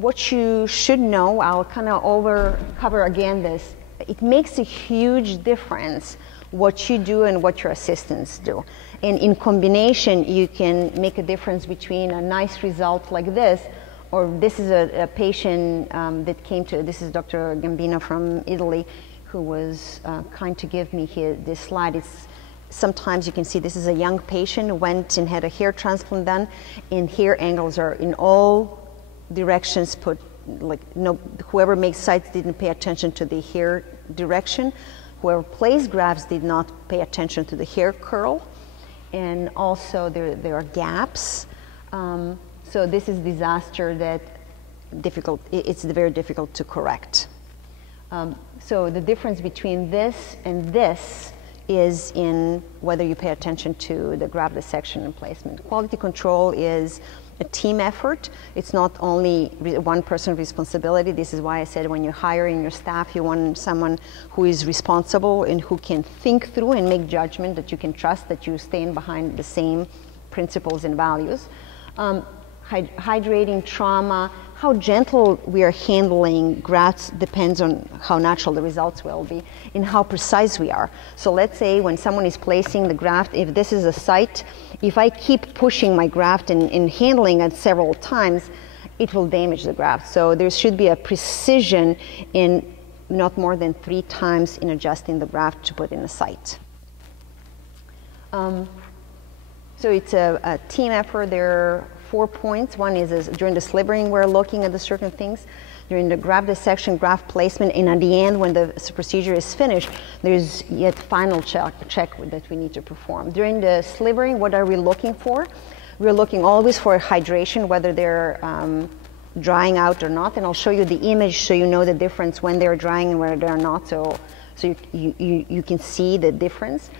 what you should know, I'll kind of cover again this, it makes a huge difference what you do and what your assistants do. And in combination, you can make a difference between a nice result like this, or this is a patient that came to, this is Dr. Gambino from Italy, who was kind to give me this slide. Sometimes you can see this is a young patient who went and had a hair transplant done, and hair angles are in all directions put, like whoever makes sites didn't pay attention to the hair direction. Whoever placed grafts did not pay attention to the hair curl. And also there are gaps. So this is disaster that it's very difficult to correct. So the difference between this and this is in whether you pay attention to the graft dissection and placement. Quality control is a team effort. It's not only one person's responsibility. This is why I said when you're hiring your staff, you want someone who is responsible and who can think through and make judgment, that you can trust, that you stand behind the same principles and values. Hydrating, trauma, how gentle we are handling grafts depends on how natural the results will be and how precise we are. So let's say when someone is placing the graft, if this is a site, if I keep pushing my graft and handling it several times, it will damage the graft. So there should be a precision in not more than 3 times in adjusting the graft to put in a site. So it's a team effort. There are 4 points. One is during the slivering, we're looking at the certain things. During the graft dissection, graft placement, and at the end, when the procedure is finished, there's yet final check that we need to perform. During the slivering, what are we looking for? We're looking always for hydration, whether they're drying out or not, and I'll show you the image so you know the difference when they're drying and when they're not, so you can see the difference.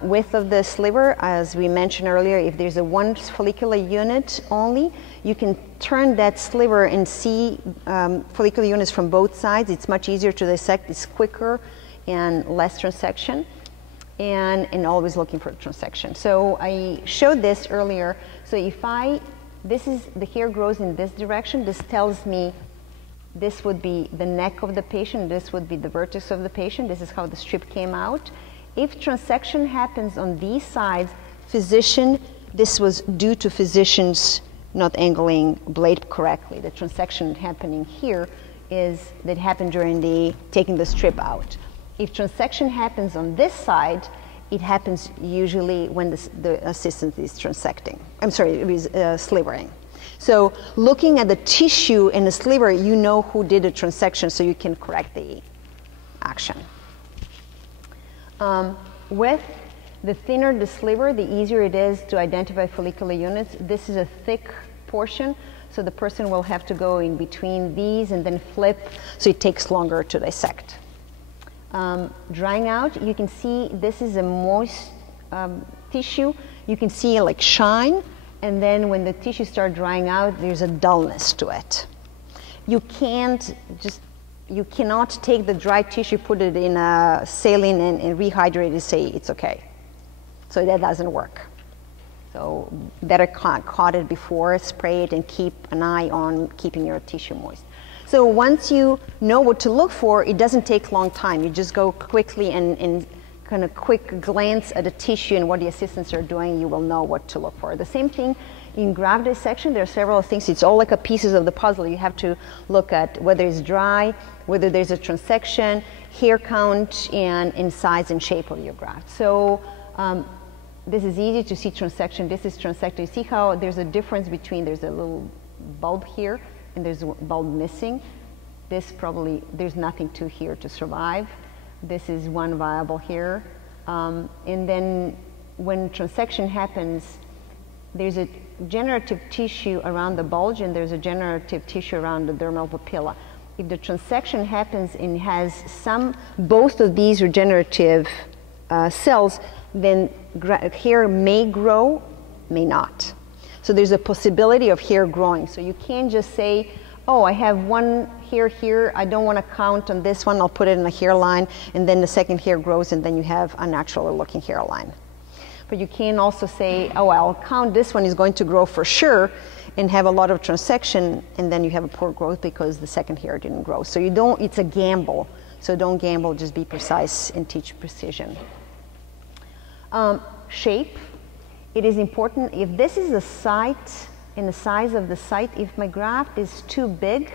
Width of the sliver, as we mentioned earlier, if there's a 1 follicular unit only, you can turn that sliver and see follicular units from both sides. It's much easier to dissect, it's quicker and less transection, and always looking for transection. So I showed this earlier. So if the hair grows in this direction, this tells me this would be the neck of the patient, this would be the vertex of the patient, this is how the strip came out. If transection happens on these sides, this was due to physicians not angling blade correctly. The transection happening here that happened during taking the strip out. If transection happens on this side, it happens usually when the assistant is transecting. I'm sorry, it is slivering. So looking at the tissue in the sliver, you know who did the transection, so you can correct the action. With the thinner the sliver, the easier it is to identify follicular units. This is a thick portion, so the person will have to go in between these and then flip, so it takes longer to dissect. Drying out, you can see this is a moist tissue. You can see like shine, and then when the tissue starts drying out, there's a dullness to it. You cannot take the dry tissue, put it in a saline and rehydrate it and say it's okay. So that doesn't work. So better caught it before, spray it, and keep an eye on keeping your tissue moist. So once you know what to look for, it doesn't take a long time. You just go quickly and kind of quick glance at the tissue and what the assistants are doing, you will know what to look for. The same thing in graft dissection, there are several things. It's all like a pieces of the puzzle. You have to look at whether it's dry, whether there's a transection, hair count, and size and shape of your graft. So this is easy to see transection. This is transected. You see how there's a difference between, there's a little bulb here and there's a bulb missing. This probably, there's nothing to here to survive. This is one viable here. And then when transection happens, there's a generative tissue around the bulge and there's a generative tissue around the dermal papilla. If the transection happens and has both of these regenerative cells, then hair may grow, may not. So there's a possibility of hair growing. So you can't just say, oh, I have one hair here, I don't want to count on this one, I'll put it in a hairline, and then the second hair grows, and then you have a natural looking hairline. But you can also say, oh, I'll count this one is going to grow for sure, and have a lot of transection, and then you have a poor growth because the second hair didn't grow. So you don't, it's a gamble. So don't gamble, just be precise and teach precision. Shape, it is important, if this is a site and the size of the site, if my graft is too big,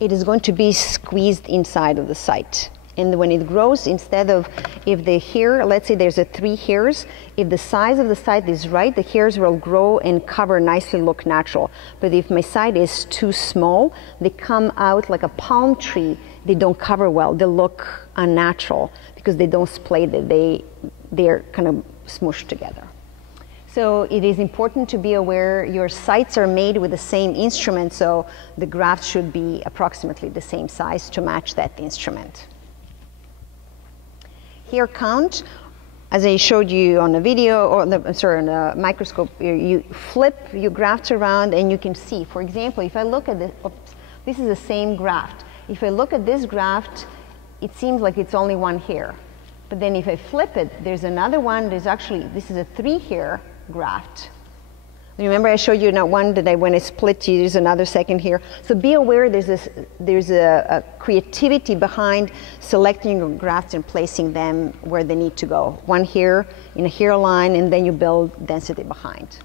it is going to be squeezed inside of the site. And when it grows, instead of, if the hair, let's say there's 3 hairs, if the size of the site is right, the hairs will grow and cover nicely, look natural. But if my site is too small, they come out like a palm tree. They don't cover well. They look unnatural because they don't splay it. They're kind of smooshed together. So it is important to be aware your sites are made with the same instrument, so the graft should be approximately the same size to match that instrument. Hair count, as I showed you on the video, or on the microscope, you flip your grafts around and you can see. For example, if I look at this, this is the same graft. If I look at this graft, it seems like it's only 1 hair. But then if I flip it, there's another one, there's actually, this is a 3-hair graft. Remember I showed you one that when I split, there's another second here. So be aware there's a creativity behind selecting your grafts and placing them where they need to go. 1 here in a hairline, and then you build density behind.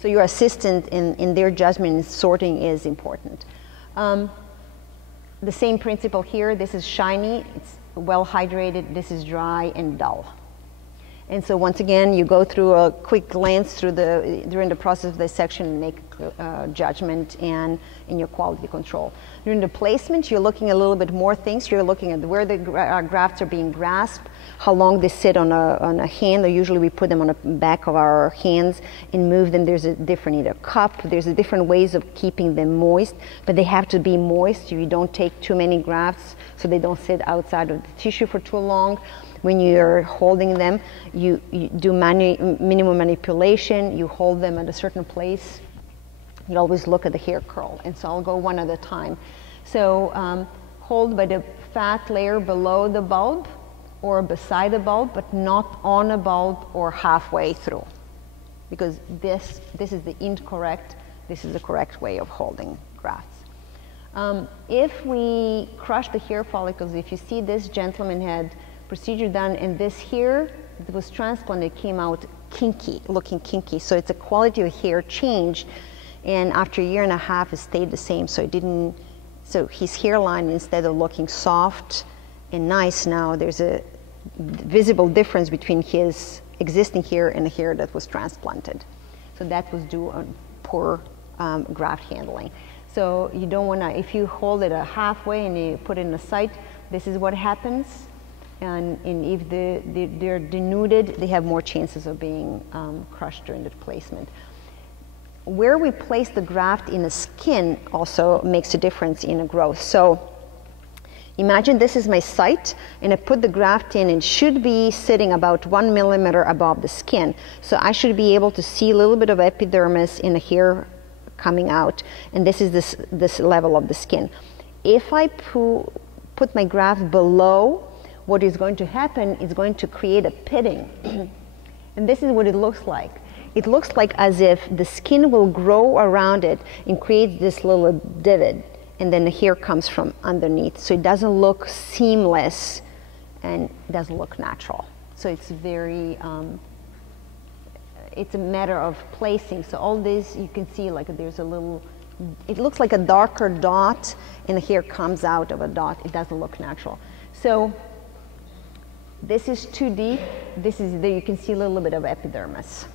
So your assistant in their judgment and sorting is important. The same principle here. This is shiny, it's well hydrated. This is dry and dull. And so once again, you go through a quick glance through during the process of dissection and make judgment and in your quality control. During the placement, you're looking a little bit more things. You're looking at where the grafts are being grasped, how long they sit on a hand, or usually we put them on the back of our hands and move them. There's a different either cup, there's a different ways of keeping them moist, but they have to be moist. You don't take too many grafts so they don't sit outside of the tissue for too long. When you're holding them, you do minimum manipulation, you hold them at a certain place. You always look at the hair curl, and so I'll go one at a time. So hold by the fat layer below the bulb or beside the bulb, but not on a bulb or halfway through, because this is the incorrect, this is the correct way of holding grafts. If we crush the hair follicles, if you see this gentleman had procedure done, and this here that was transplanted came out kinky, looking kinky. So it's a quality of hair change, and after 1.5 years it stayed the same. So it didn't. So his hairline, instead of looking soft and nice, now there's a visible difference between his existing hair and the hair that was transplanted. So that was due on poor graft handling. So you don't want to. If you hold it halfway and you put it in a site, this is what happens. And if they're denuded, they have more chances of being crushed during the placement. Where we place the graft in the skin also makes a difference in a growth. So imagine this is my site, and I put the graft in, and it should be sitting about 1 millimeter above the skin. So I should be able to see a little bit of epidermis in the hair coming out, and this is this level of the skin. If I put my graft below, what is going to happen is going to create a pitting. And this is what it looks like. It looks like as if the skin will grow around it and create this little divot, and then the hair comes from underneath. So it doesn't look seamless and it doesn't look natural. So it's very, it's a matter of placing. So all this, you can see like there's a little, it looks like a darker dot, and the hair comes out of a dot. It doesn't look natural. So this is too deep. This is there. You can see a little bit of epidermis.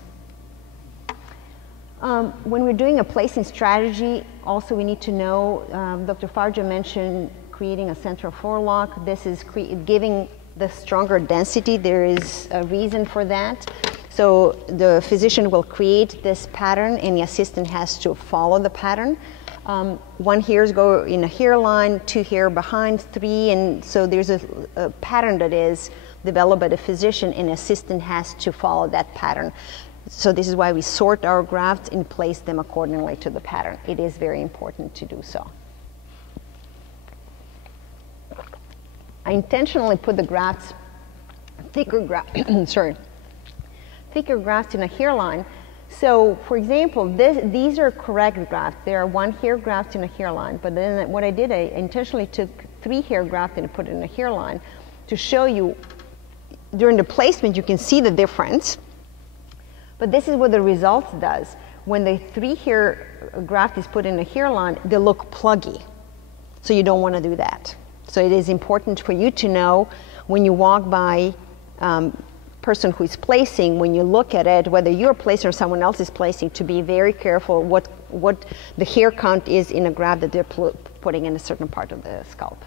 When we're doing a placing strategy, also we need to know, Dr. Farja mentioned creating a central forelock. This is giving the stronger density. There is a reason for that. So the physician will create this pattern, and the assistant has to follow the pattern. 1 hairs go in a hairline, 2 hair behind, 3, and so there's a pattern that is developed by the physician, and the assistant has to follow that pattern. So this is why we sort our grafts and place them accordingly to the pattern. It is very important to do so. I intentionally put the grafts, thicker grafts in a hairline, So, for example, these are correct grafts. There are 1 hair graft in a hairline, but then what I did, I intentionally took 3 hair grafts and put it in a hairline to show you during the placement you can see the difference. But this is what the results does. When the 3 hair graft is put in a hairline, they look pluggy. So you don't want to do that. So it is important for you to know when you walk by person who is placing, when you look at it, whether you're placing or someone else is placing, to be very careful what the hair count is in a graft that they're putting in a certain part of the scalp.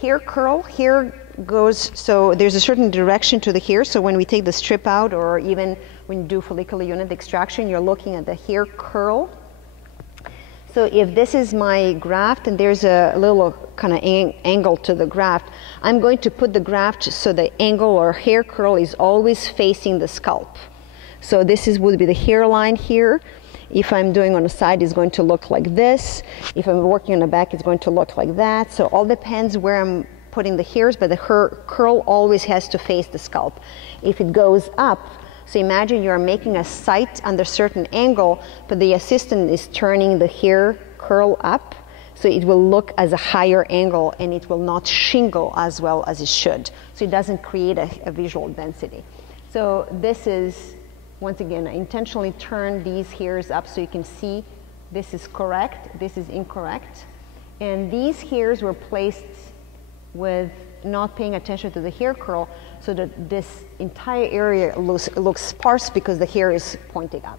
Hair curl, hair goes, so there's a certain direction to the hair, so when we take the strip out or even when you do follicular unit extraction, you're looking at the hair curl. So if this is my graft and there's a little kind of angle to the graft, I'm going to put the graft so the angle or hair curl is always facing the scalp. So this would be the hairline here. If I'm doing on the side, it's going to look like this. If I'm working on the back, it's going to look like that. So all depends where I'm putting the hairs, but the curl always has to face the scalp. If it goes up, so imagine you're making a sight under a certain angle, but the assistant is turning the hair curl up, so it will look as a higher angle and it will not shingle as well as it should. So it doesn't create a visual density. So this is, once again, I intentionally turn these hairs up so you can see this is correct, this is incorrect. And these hairs were placed with not paying attention to the hair curl, so that this entire area looks sparse because the hair is pointing up.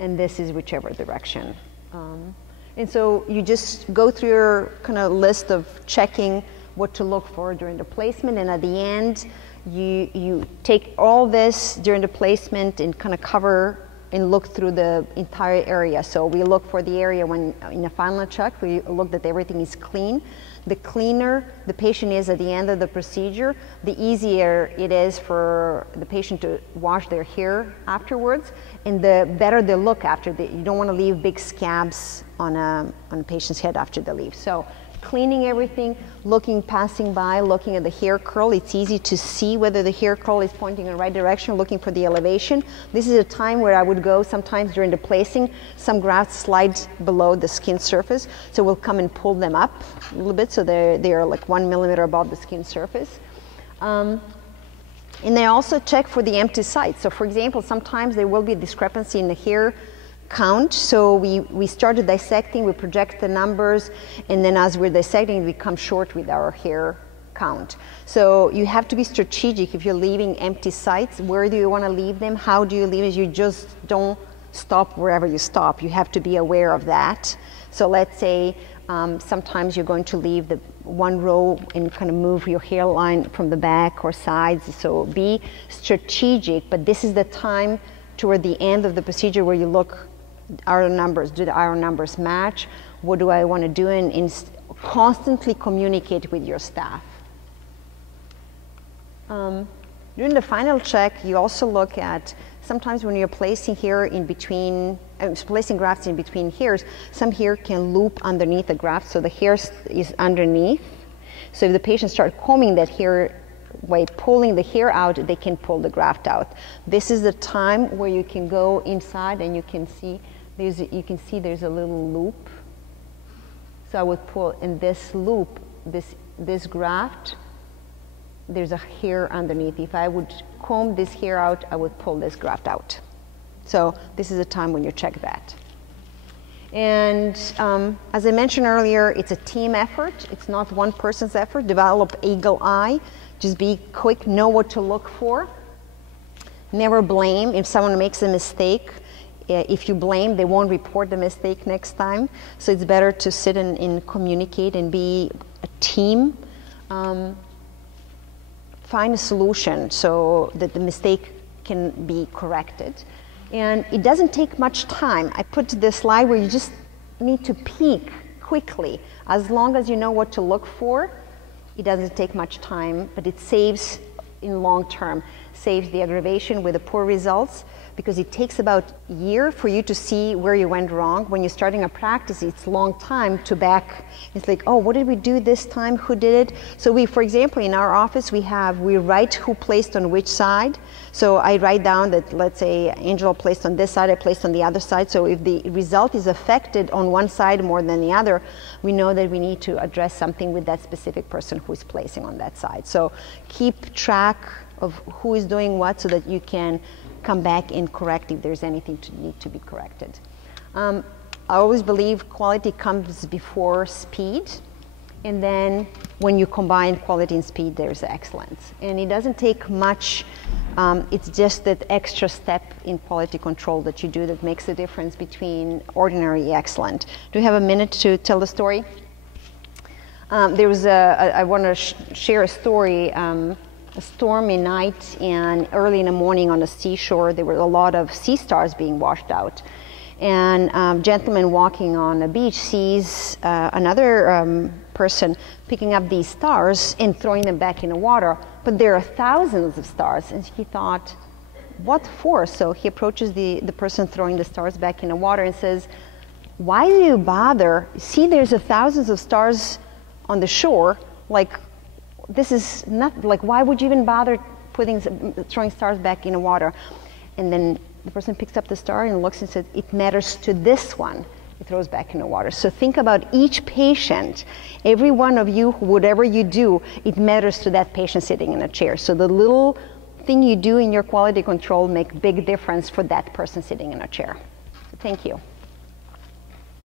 And this is whichever direction. And so you just go through your kind of list of checking what to look for during the placement, and at the end, you take all this during the placement and kind of cover and look through the entire area. So we look for the area when in a final check, we look that everything is clean. The cleaner the patient is at the end of the procedure, the easier it is for the patient to wash their hair afterwards, and the better they look after. You don't want to leave big scabs on a patient's head after they leave. So cleaning everything, passing by, looking at the hair curl. It's easy to see whether the hair curl is pointing in the right direction, looking for the elevation. This is a time where I would go sometimes during the placing. Some grafts slide below the skin surface, so we'll come and pull them up a little bit so they are like 1 millimeter above the skin surface. And they also check for the empty sites. So for example, sometimes there will be a discrepancy in the hair count. So we started dissecting, we project the numbers, and then as we're dissecting, we come short with our hair count. So you have to be strategic if you're leaving empty sites. Where do you want to leave them? How do you leave it? You just don't stop wherever you stop. You have to be aware of that. So let's say sometimes you're going to leave the one row and kind of move your hairline from the back or sides. So be strategic, but this is the time toward the end of the procedure where you look, our numbers, do our numbers match? What do I want to do? And constantly communicate with your staff. During the final check, you also look at, sometimes when you're placing hair in between, placing grafts in between hairs, some hair can loop underneath the graft, so the hair is underneath. So if the patient starts combing that hair, by pulling the hair out, they can pull the graft out. This is the time where you can go inside and you can see there's a little loop. So I would pull in this loop, this graft, there's a hair underneath. If I would comb this hair out, I would pull this graft out. So this is the time when you check that. And as I mentioned earlier, it's a team effort. It's not one person's effort. Develop eagle eye. Just be quick, know what to look for. Never blame if someone makes a mistake. If you blame, they won't report the mistake next time. So it's better to sit and communicate and be a team. Find a solution so that the mistake can be corrected. And it doesn't take much time. I put this slide where you just need to peek quickly. As long as you know what to look for, it doesn't take much time, but it saves in long term. saves the aggravation with the poor results, because it takes about a year for you to see where you went wrong. When you're starting a practice, it's a long time to back. It's like, oh, what did we do this time? Who did it? So we, for example, in our office, we write who placed on which side. So I write down that, let's say, Angela placed on this side, I placed on the other side. So if the result is affected on one side more than the other, we know that we need to address something with that specific person who is placing on that side. So keep track of who is doing what so that you can come back and correct if there's anything to need to be corrected. I always believe quality comes before speed, and then when you combine quality and speed, there's excellence. And it doesn't take much, it's just that extra step in quality control that you do that makes the difference between ordinary and excellent. Do you have a minute to tell the story? I want to share a story. A stormy night, and early in the morning on the seashore, there were a lot of sea stars being washed out. And a gentleman walking on the beach sees another person picking up these stars and throwing them back in the water. But there are thousands of stars, and he thought, what for? So he approaches the person throwing the stars back in the water and says, why do you bother? See, there's thousands of stars on the shore, like, this is not, like, why would you even bother throwing stars back in the water? And then the person picks up the star and looks and says, it matters to this one. It throws back in the water. So think about each patient. Every one of you, whatever you do, it matters to that patient sitting in a chair. So the little thing you do in your quality control make big difference for that person sitting in a chair. So thank you.